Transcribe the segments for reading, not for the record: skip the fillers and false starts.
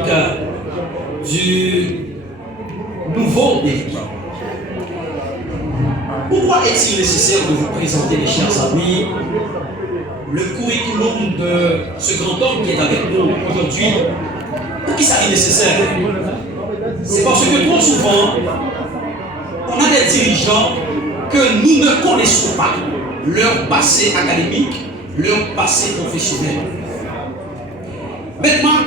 académique du nouveau délégué. Pourquoi est-il nécessaire de vous présenter, mes chers amis, le curriculum de ce grand homme qui est avec nous aujourd'hui? Pour qui ça est nécessaire? C'est parce que trop souvent, on a des dirigeants que nous ne connaissons pas leur passé académique, leur passé professionnel. Maintenant,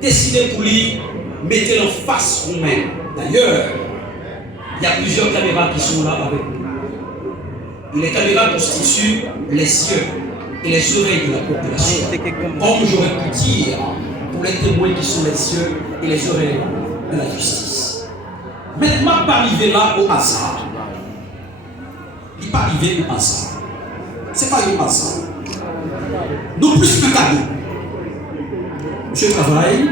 décidez pour lui, mettez-le en face vous-même. D'ailleurs, il y a plusieurs caméras qui sont là avec nous. Et les caméras constituent les yeux et les oreilles de la population. Comme j'aurais pu dire pour les témoins qui sont les yeux et les oreilles de la justice. Maintenant, pas arriver là au hasard. Il n'est pas arrivé au hasard. Ce n'est pas un hasard. Nous plus qu'un cadeau. Je travaille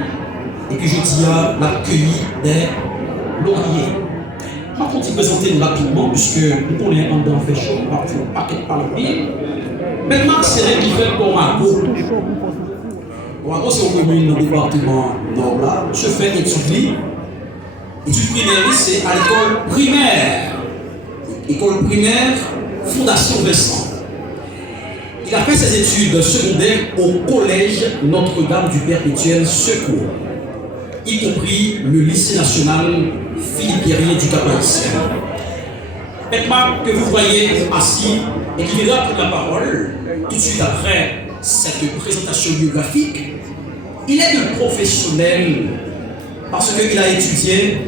et que je dis à l'accueil des lauriers. Par contre, il présenter rapidement, puisque nous connaissons un fait chaud, partout, paquet par le ville. Maintenant, c'est là qui fait Corago. Corago, c'est au commune dans le département nord là. Je fais études. Études primaires, c'est à l'école primaire. École primaire, Fondation Vincent. Il a fait ses études secondaires au collège Notre-Dame du Perpétuel Secours, y compris le lycée national Philippe Pierrier du Cap-Haïtien. Maintenant que vous voyez assis et qui verra prendre la parole tout de suite après cette présentation biographique, il est un professionnel parce qu'il a étudié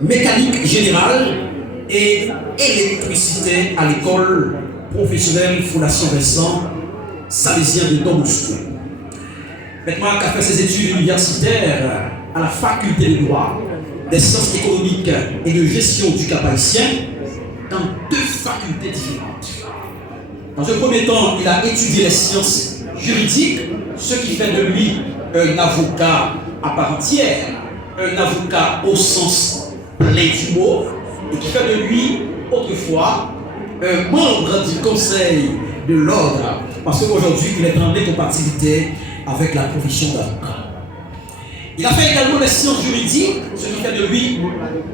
mécanique générale et électricité à l'école professionnelle Fondation Vincent Salésien de Don Bosco. Maintenant qu'il a fait ses études universitaires à la faculté de droit, des sciences économiques et de gestion du Cap-Haïtien dans deux facultés différentes. Dans un premier temps, il a étudié les sciences juridiques, ce qui fait de lui un avocat à part entière, un avocat au sens plein du mot, et qui fait de lui, autrefois, un membre du Conseil de l'ordre, parce qu'aujourd'hui, il est en incompatibilité avec la profession d'avocat. Il a fait également les sciences juridiques, ce qui fait de lui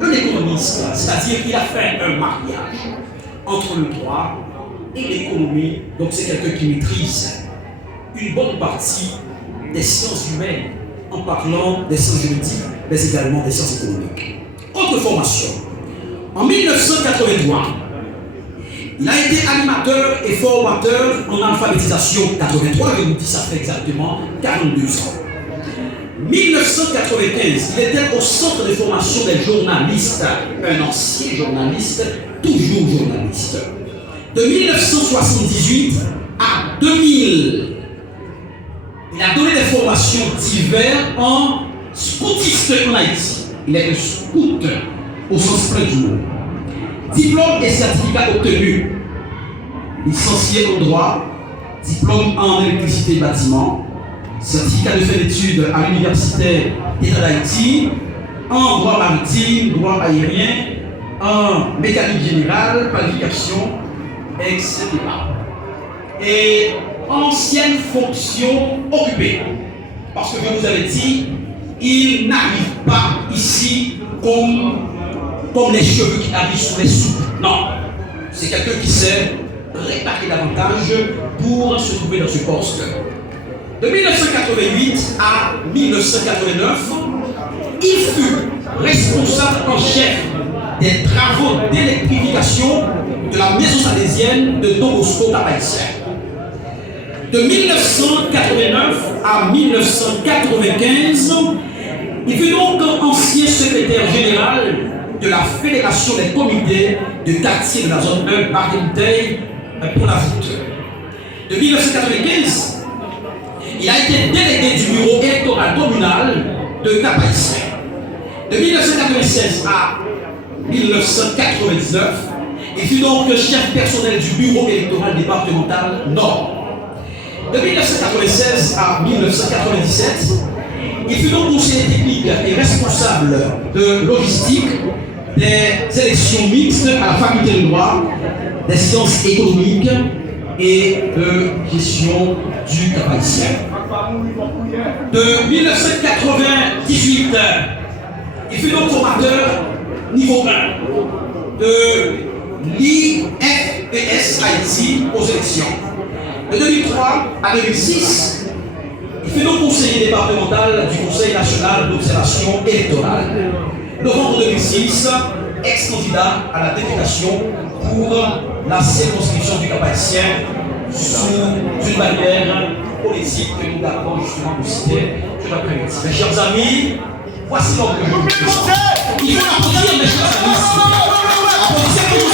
un économiste, c'est-à-dire qu'il a fait un mariage entre le droit et l'économie. Donc c'est quelqu'un qui maîtrise une bonne partie des sciences humaines en parlant des sciences juridiques, mais également des sciences économiques. Autre formation. En 1983, il a été animateur et formateur en alphabétisation. 83, je vous dis, ça fait exactement 42 ans. 1995, il était au centre de formation des journalistes, un ancien journaliste, toujours journaliste. De 1978 à 2000, il a donné des formations diverses en scoutiste en Haïti. Il est un scout au sens plein du mot. Diplôme et certificat obtenus. Licencié en droit, diplôme en électricité et bâtiment, certificat de fin d'études à l'Université d'État d'Haïti, en droit maritime, droit aérien, en mécanique générale, planification, etc. Et ancienne fonction occupée. Parce que je vous avais dit, il n'arrive pas ici comme les cheveux qui arrivent sous les soupes. Non. C'est quelqu'un qui sait réparer davantage pour se trouver dans ce poste. De 1988 à 1989, il fut responsable en chef des travaux d'électrification de la maison salésienne de Don Bosco Cap-Haïtien. De 1989 à 1995, il fut donc ancien secrétaire général de la Fédération des comités de quartier de la zone 1 Barguenteuil pour la voûte. De 1995, il a été délégué du bureau électoral communal de Cap-Haïtien. De 1996 à 1999, il fut donc chef personnel du bureau électoral départemental Nord. De 1996 à 1997, il fut donc conseiller technique et responsable de logistique des élections mixtes à la faculté de droit, des sciences économiques et de gestion du Cap-Haïtien. de 1998. Il fut donc formateur niveau 1 de l'IFPS Haïti aux élections. De 2003 à 2006, il fut donc conseiller départemental du Conseil national d'observation électorale. Novembre 2006, ex-candidat à la députation pour la circonscription du Cap-Haïtien sous une bannière politique que nous gardons justement de citer cet après-midi. Mes chers amis, voici l'homme que je vous présente. Il faut l'applaudir, mes chers amis. Applaudissez pour nous.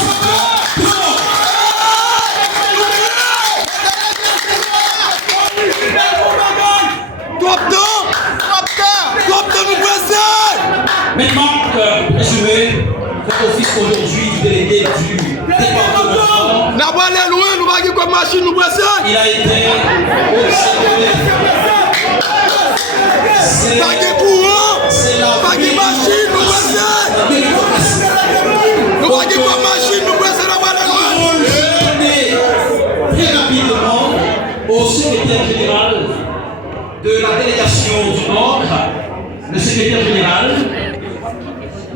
Maintenant, résumé, fait office aujourd'hui du délégué du département. N'a pas aller loin, nous va comme machine nous presser. Il a été pas de courant, pas de machine nous presser. Nous va comme machine nous presser n'a pas aller loin. Je très rapidement au secrétaire général de la délégation du Nord, le secrétaire général.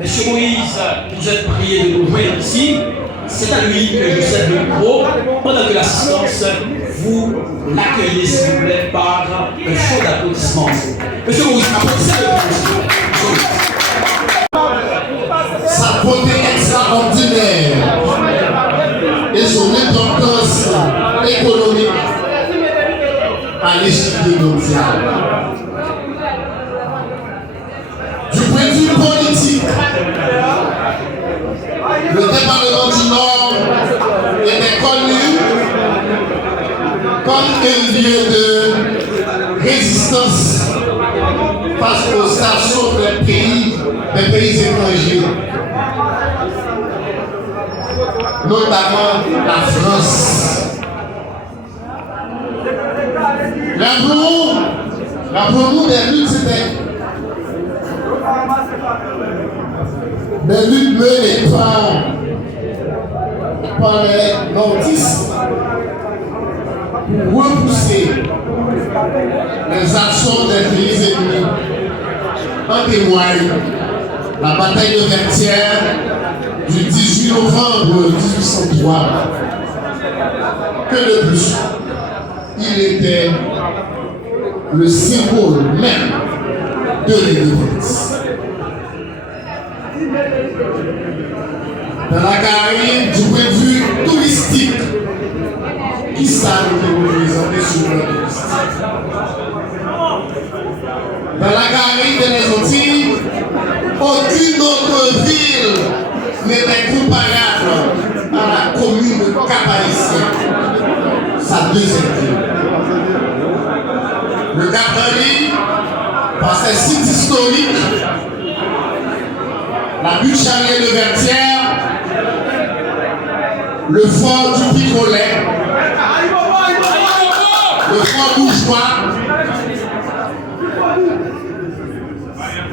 Monsieur Moïse, vous êtes prié de nous joindre ici. C'est à lui que je cède le micro pendant que l'assistance vous l'accueillez, s'il vous plaît, par un chaud d'applaudissements. Monsieur Moïse, applaudissez-le. Sa beauté extraordinaire et son importance économique à l'échelle mondiale. Du point de vue politique, le département du Nord était connu comme un lieu de résistance face aux actions des pays étrangers, notamment la France. Rappelons-nous des luttes, c'était des luttes menées par les nordistes pour repousser les actions des pays ennemis. En témoigne la bataille de Vertières du 18 novembre 1803. Que de plus, il était le symbole même de l'indépendance. Dans la Caraïbe, du point de vue touristique, qui ça nous représenter sur le touristique? Dans la Caraïbe et les Antilles, aucune autre ville n'était comparable à la commune de Cap-Haïtien, sa deuxième ville. Le Cap-Haïtien, par ses sites historiques, la butte Charrier de Vertières, le fort du Picolet, le fort Bourgeois,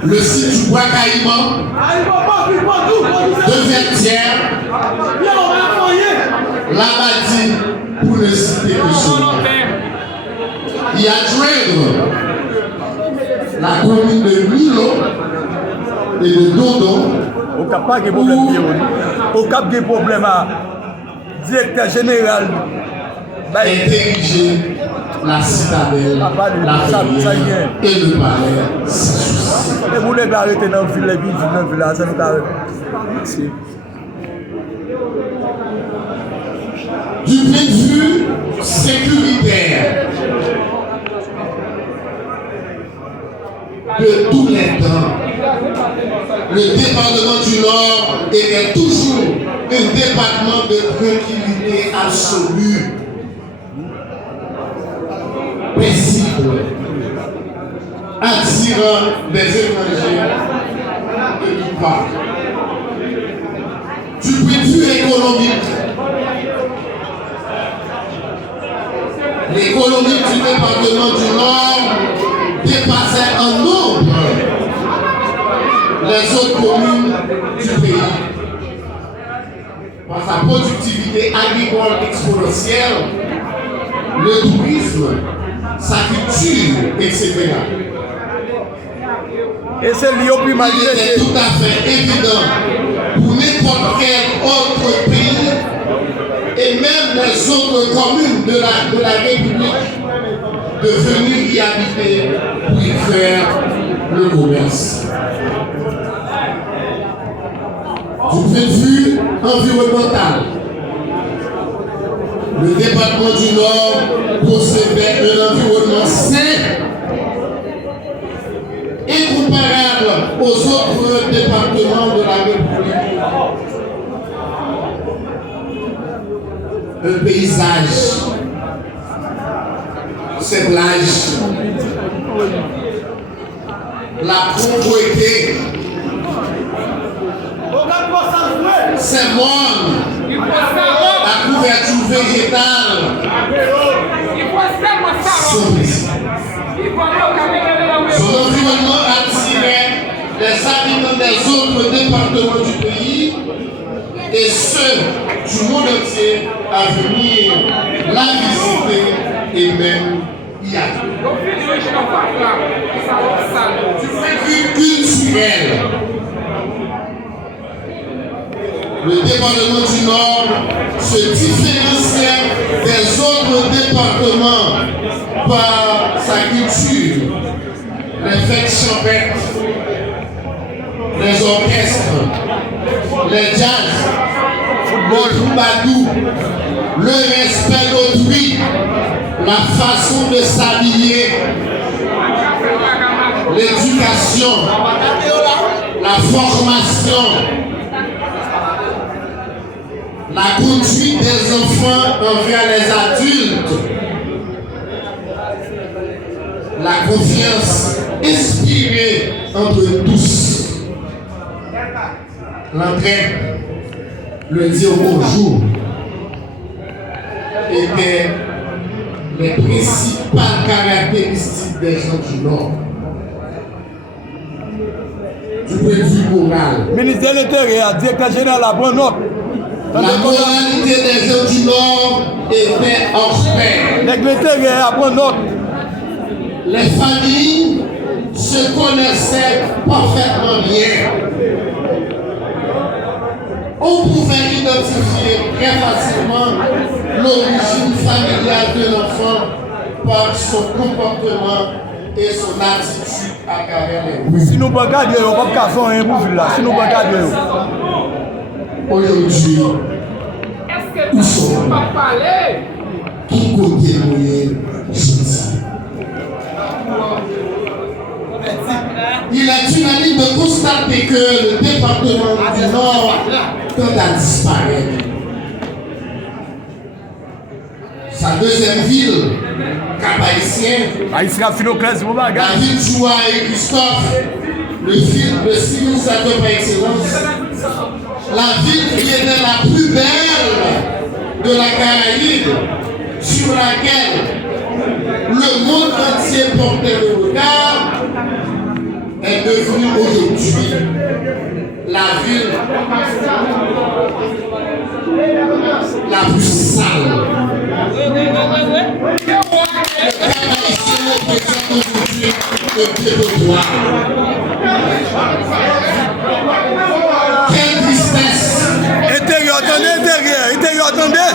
le site du Bois Caïman, de Vertières, l'Abadie, pour ne citer que cela. Y adjoindre la commune de Milo et de Dodon. Au Cap pas de problème. Au Cap de problème à directeur général. Et diriger la citadelle, la rivière et le palais. Et vous les arrêtez dans le village, ça nous arrête. Merci. Du point de vue sécuritaire, de tous les temps, le département du Nord était toujours un département de tranquillité absolue, paisible, attirant des étrangers de tout part. Du point de vue économique, l'économie du département du Nord dépassait en nombre les autres communes du pays. Par sa productivité agricole exponentielle, le tourisme sa culture, etc. Et c'est lié au plus Il malgré. était tout à fait évident pour n'importe quel autre pays et même les autres communes de la République de venir y habiter pour y faire le commerce. Du point de vue environnemental, le département du Nord possédait un environnement sain incomparable aux autres départements de la République. Un paysage, ces plages, la propreté, ces mornes, la couverture végétale, son environnement attirait les habitants des autres départements du pays et ceux du monde entier à venir la visiter et même y aller. Du point de vue culturel, le département du Nord se différenciait des autres départements par sa culture, les fêtes champêtres, les orchestres, les jazz, le troubadour, le respect d'autrui, la façon de s'habiller, l'éducation, la formation, la conduite des enfants envers les adultes, la confiance inspirée entre tous, l'entraide, le dire bonjour étaient les principales caractéristiques des gens du Nord. Du point de vue moral, Ministère de l'Intérieur, directeur général, la bonne note. la moralité des gens du Nord était hors pair. L'Intérieur, la bonne note. Les familles se connaissaient parfaitement bien. On pouvait identifier très facilement l'origine familiale de l'enfant par son comportement et son attitude à travers les rues. Si nous ne pouvons pas dire, on ne peut pas faire un bouffe là. Si nous ne pouvons pas dire. Aujourd'hui, où sommes-nous? Qui côté nous est gentil? Il est unanime de constater que le département du Nord tend à disparaître. Sa deuxième ville, Cap-Haïtien, Il sera philoclès, vous la bagage. ville Joie et Christophe, le civilisateur par excellence, la ville qui était la plus belle de la Caraïbe, sur laquelle le monde entier portait le regard, est devenue aujourd'hui la ville la plus sale. Le Cap-Haïtien représente aujourd'hui le territoire. Quelle tristesse! Intérieur, attendez.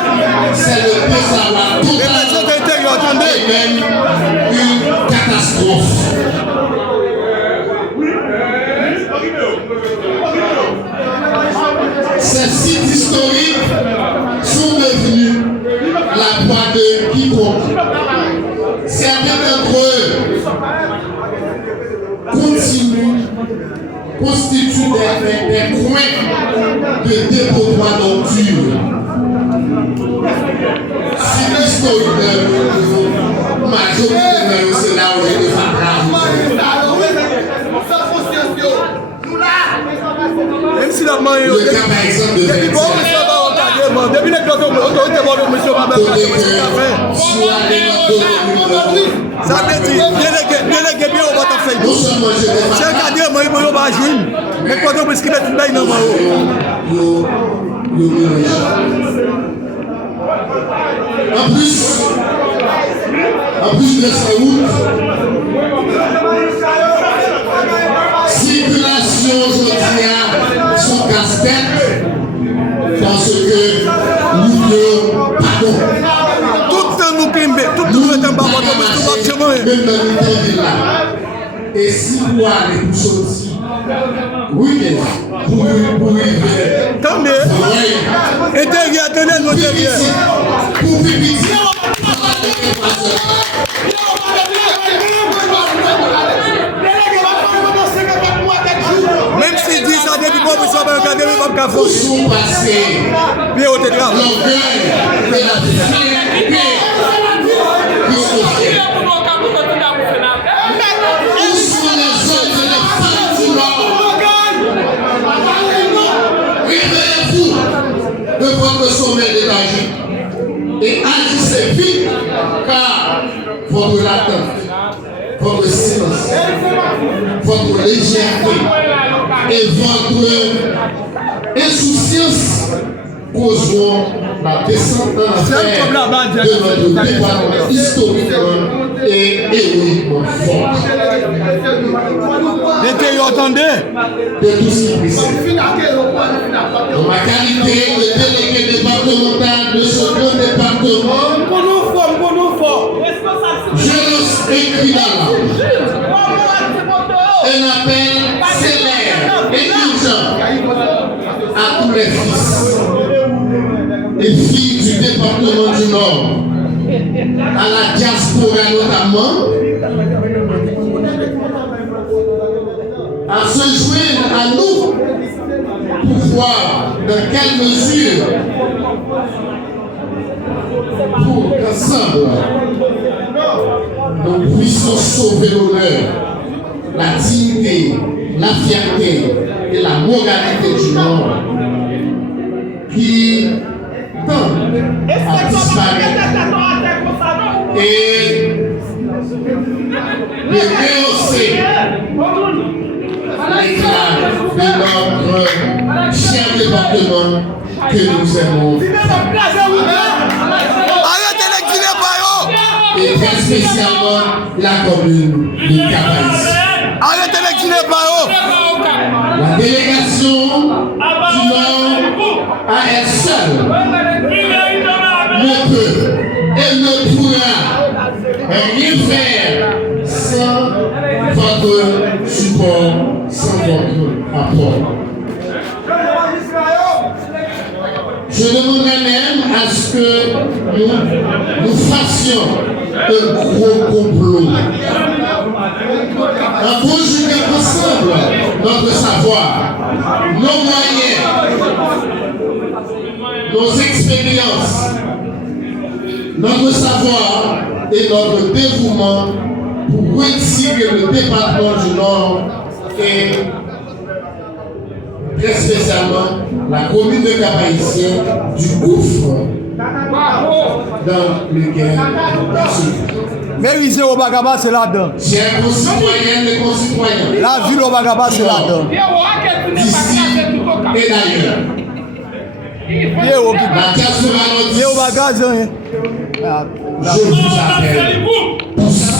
C'est le désarroi Les personnes total d'intérieur, attendez. et même une catastrophe. Ces sites historiques sont devenus la proie de quiconque. Certains d'entre eux constituent des coins de dépotoir d'ordures. Sites historiques, majoritairement, c'est là où j'ai des Même si la main est. le cas par exemple de Depuis quand Vertière. monsieur va regarder, depuis les autorités vont monsieur va Donnez faire que sur la ça veut dire, délégué bien, on va t'en faire. non seulement je vais C'est un gardien, moi, il va agir. Mais quand on prescrit une baille, non, En plus, En plus de sa route, circulation aujourd'hui sous casse-tête parce que nous ne pardon. Tout le monde est en bas de même dans le temps là. Et si vous allez pour sortir, oui, pour tant mieux. Intérieur, attendez, nos derrière. Pour pitié, même si 10 ans depuis bon, vous savez regarder le même café. sont passés Bien au télégramme. l'orgueil de la fierté christophienne. Où sont les hommes et les femmes du Nord? Réveillez-vous de votre sommeil d'énergie et agissez vite car votre latence, votre silence, votre légèreté et votre insouciance causeront la descente dans l'affaire de notre département historiquement et héroïquement fort. L'intérieur, attendez. De tout ce qui précède. Dans ma qualité de délégué départemental de ce grand département, je lance un cri d'alarme. Un appel sévère et urgent à tous les fils et filles du département du Nord, à la diaspora notamment, à se joindre à nous pour voir dans quelle mesure, pour qu'ensemble, nous puissions sauver l'honneur, la dignité, la fierté et la moralité du Nord qui tend à disparaître et de rehausser l'éclat de notre cher département que nous aimons. Arrêtez les Guinéens, Bayo. Et très spécialement la commune de Capaïs. Arrêtez les Guinéens, Bayo. La délégation du Nord à elle seule ne peut et ne pourra rien faire sans votre support, sans votre apport. Je demanderais même à ce que nous fassions un gros complot. En conjuguant ensemble notre savoir, nos moyens, nos expériences, notre savoir et notre dévouement pour retirer le département du Nord et très spécialement la commune de Cap-Haïtien du gouffre dans lequel nous sommes. Mais Rizé au Bagaba, c'est là-dedans. Chers concitoyennes et concitoyens, La ville au Bagaba, c'est là-dedans. d'ici et d'ailleurs, la diaspora Viens au nordiste, Bagaba, je vous appelle tous